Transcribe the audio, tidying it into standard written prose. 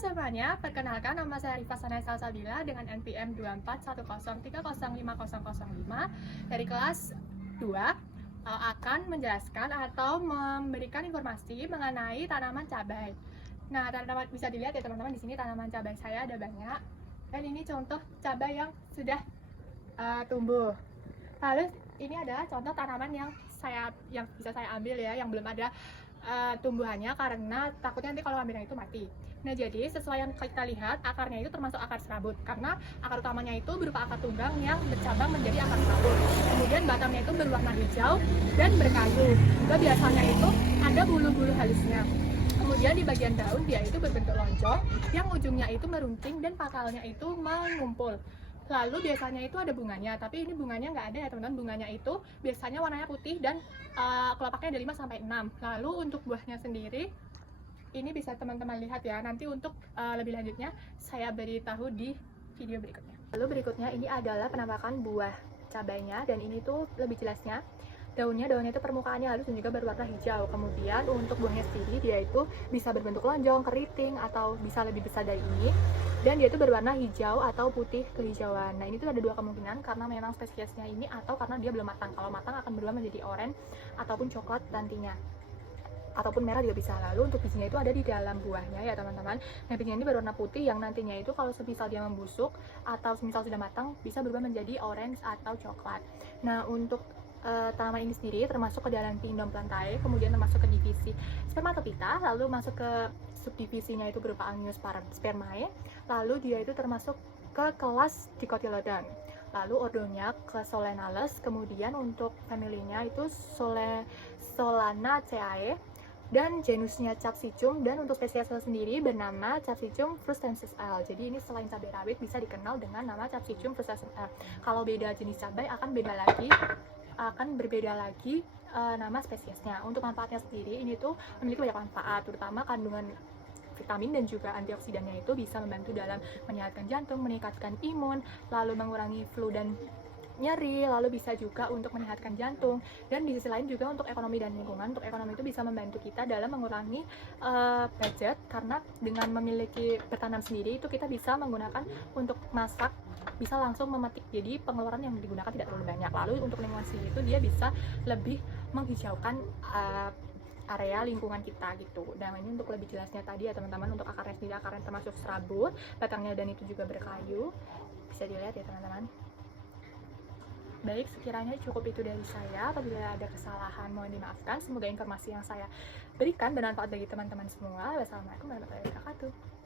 semuanya, perkenalkan nama saya Rifa Sanaya Salsabila dengan NPM 241030500505 dari kelas 2 akan menjelaskan atau memberikan informasi mengenai tanaman cabai. Nah, tanaman bisa dilihat ya teman-teman, di sini tanaman cabai saya ada banyak dan ini contoh cabai yang sudah tumbuh. Lalu ini adalah contoh tanaman yang bisa saya ambil ya, yang belum ada tumbuhannya karena takutnya nanti kalau ambilnya itu mati. Nah, jadi sesuai yang kita lihat, akarnya itu termasuk akar serabut karena akar utamanya itu berupa akar tunggang yang bercabang menjadi akar serabut. Kemudian batangnya itu berwarna hijau dan berkayu. Dan biasanya itu ada bulu-bulu halusnya. Kemudian di bagian daun dia itu berbentuk lonjong yang ujungnya itu meruncing dan pakalnya itu mengumpul. Lalu biasanya itu ada bunganya, tapi ini bunganya nggak ada ya teman-teman. Bunganya itu biasanya warnanya putih dan kelopaknya ada 5-6. Lalu untuk buahnya sendiri, ini bisa teman-teman lihat ya. Nanti untuk lebih lanjutnya saya beritahu di video berikutnya. Lalu berikutnya ini adalah penampakan buah cabainya, dan ini tuh lebih jelasnya. Daunnya itu permukaannya halus dan juga berwarna hijau. Kemudian untuk buahnya sendiri dia itu bisa berbentuk lonjong, keriting, atau bisa lebih besar dari ini. Dan dia itu berwarna hijau atau putih kehijauan. Nah, ini tuh ada dua kemungkinan, karena memang spesiesnya ini atau karena dia belum matang. Kalau matang akan berubah menjadi oranye ataupun coklat nantinya, ataupun merah juga bisa. Lalu untuk bijinya itu ada di dalam buahnya ya teman-teman. Nah, bijinya ini berwarna putih yang nantinya itu kalau semisal dia membusuk atau semisal sudah matang bisa berubah menjadi orange atau coklat. Nah, untuk tanaman ini sendiri termasuk ke dalam Pinum plantae, kemudian termasuk ke divisi Spermatophyta, lalu masuk ke subdivisinya itu berupa Agnus spermae, lalu dia itu termasuk ke kelas Dicotyledon. Lalu ordonya ke Solenales, kemudian untuk familinya itu Solanaceae, dan genusnya Capsicum, dan untuk spesiesnya sendiri bernama Capsicum frutescens L. Jadi ini selain cabai rawit bisa dikenal dengan nama Capsicum frutescens L. Kalau beda jenis cabai akan berbeda lagi nama spesiesnya. Untuk manfaatnya sendiri, ini tuh memiliki banyak manfaat, terutama kandungan vitamin dan juga antioksidannya itu bisa membantu dalam menyehatkan jantung, meningkatkan imun, lalu mengurangi flu dan nyeri, lalu bisa juga untuk menyehatkan jantung. Dan di sisi lain juga untuk ekonomi dan lingkungan. Untuk ekonomi itu bisa membantu kita dalam mengurangi budget, karena dengan memiliki bertanam sendiri itu kita bisa menggunakan untuk masak, bisa langsung memetik, jadi pengeluaran yang digunakan tidak terlalu banyak. Lalu untuk lingkungan sendiri itu dia bisa lebih menghijaukan area lingkungan kita gitu. Dan ini untuk lebih jelasnya tadi ya teman-teman, untuk akarnya sendiri, akarnya termasuk serabut, batangnya dan itu juga berkayu, bisa dilihat ya teman-teman. Baik, sekiranya cukup itu dari saya. Apabila ada kesalahan mohon dimaafkan. Semoga informasi yang saya berikan bermanfaat bagi teman-teman semua. Wassalamualaikum warahmatullahi wabarakatuh.